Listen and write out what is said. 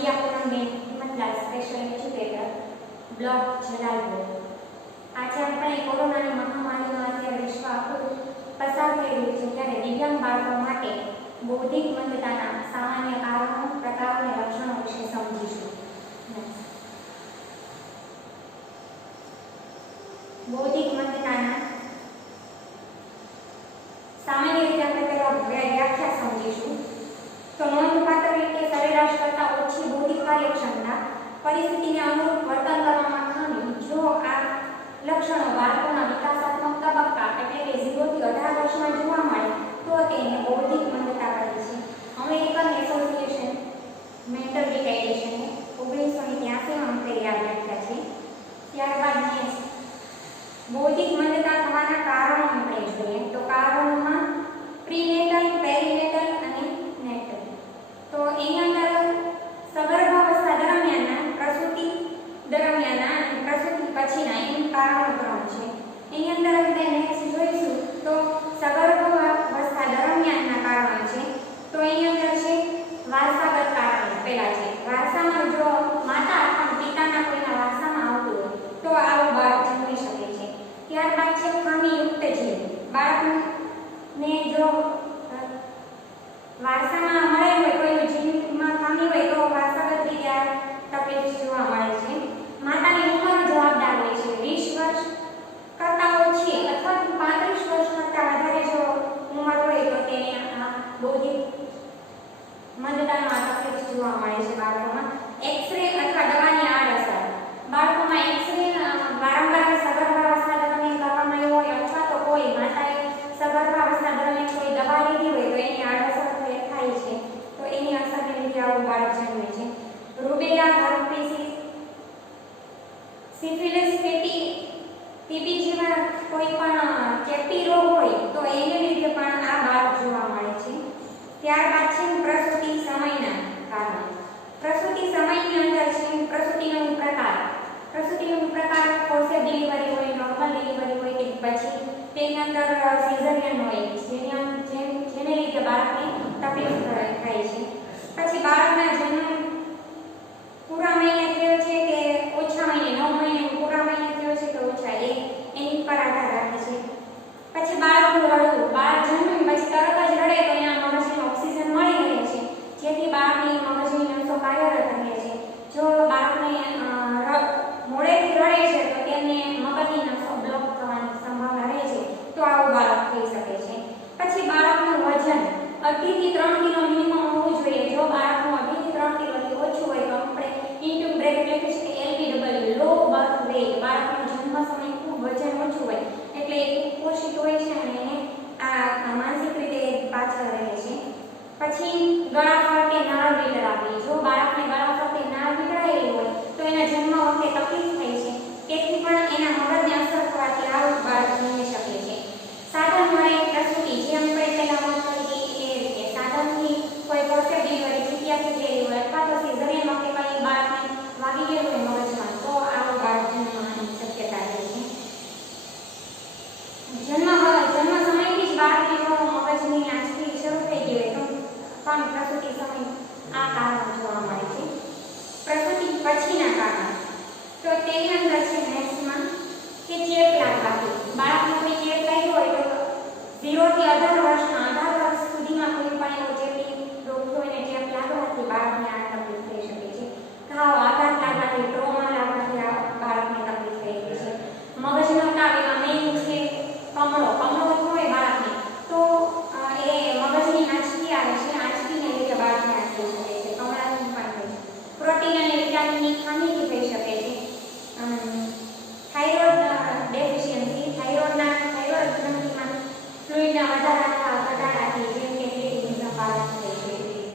Poonamben Himmatlal, special educator, block Jalalpur. આજે આપણે કોરોનાની મહામારીનો અત્યારે વિશ્વ આખું પસાર થઈ રહ્યું છે ત્યારે દિવ્યાંગ બાળકો માટે બૌદ્ધિક મંદતાના સામાન્ય કારણો, પ્રકારો અને લક્ષણો વિશે સમજીશું. બૌદ્ધિક મંદતાના સામાન્ય રીતે આપણે પહેલા વ્યાખ્યા સમજીશું. તો નોંધપાત્ર રીતે સરેરાશ કરતાં ઓછી બૌદ્ધિક કાર્યક્ષમતા, પરિસ્થિતિને અનુરૂપ વર્તન કરવામાં ખામી. જો આ લક્ષણો બાળકોના વિકાસાત્મક તબક્કા એટલે કે 0 થી 18 વર્ષમાં જોવા મળે તો તેને બૌદ્ધિક મંદતા કહે છે. અમેરિકન એસોસિએશન મેન્ટલ રિટાર્ડેશને 1983માં કરી આ વ્યાખ્યા છે. ત્યારબાદ બૌદ્ધિક મંદતા થવાના કારણો આપણે જોઈએ તો કારણોમાં પ્રીનેટલ, પેરીનેટલ અને નેટલ. તો એની અંદર સગર્ભાવસ્થા દરમિયાનના, પ્રસૂતિ દરમિયાનના અને પ્રસૂતિ પછીના એમ કારણો 3 છે. એની અંદર આપણે નેક્સ્ટ જોઈશું તો સગર્ભાવસ્થા દરમિયાનના કારણો છે. તો એની અંદર છે વારસાગત કારણો. પહેલા છે વારસામાં, જો માતા અથવા પિતાના કોઈના વારસામાં આવતું હોય તો આવું બાળક જન્મી શકે છે. ત્યારબાદ છે ખામીયુક્ત જીન. બાળકને જો વારસામાં મળે હોય, કોઈ જીનમાં ખામી હોય તો વારસાગત રીતે આ તકલીફ જોવા મળે છે. માતાની ઉંમર જવાબદાર હોય છે. 20 વર્ષ કરતાં ઓછી અથવા 35 વર્ષ કરતાં વધારે જો ઉંમર હોય તો તેને આ બૌદ્ધિક મંદતાનો આ તકલીફ જોવા મળે છે બાળકોમાં. એક્સરે અથવા દવાની આડઅસર. બાળકોમાં એક્સરે વારંવાર સગર્ભાવસ્થા દરમિયાન કરવામાં આવ્યો હોય અથવા તો કોઈ માતાએ સગર્ભાવસ્થા દરમિયાન કોઈ દવા લીધી હોય તો એની આડઅસર થાય છે. તો એની અસરને લીધે આવું બાળક જન્મે છે. રૂબેલા, હર્પીસીસ, સિફિલિસ, ટીબી જેવા કોઈ પણ ચેપી રોગ હોય તો એને લીધે પણ આ બાળક જોવા મળે છે. ત્યારબાદ છે પ્રસૂતિ સમયના કારણે. પ્રસૂતિ સમયની અંદર છે પ્રસૂતિનો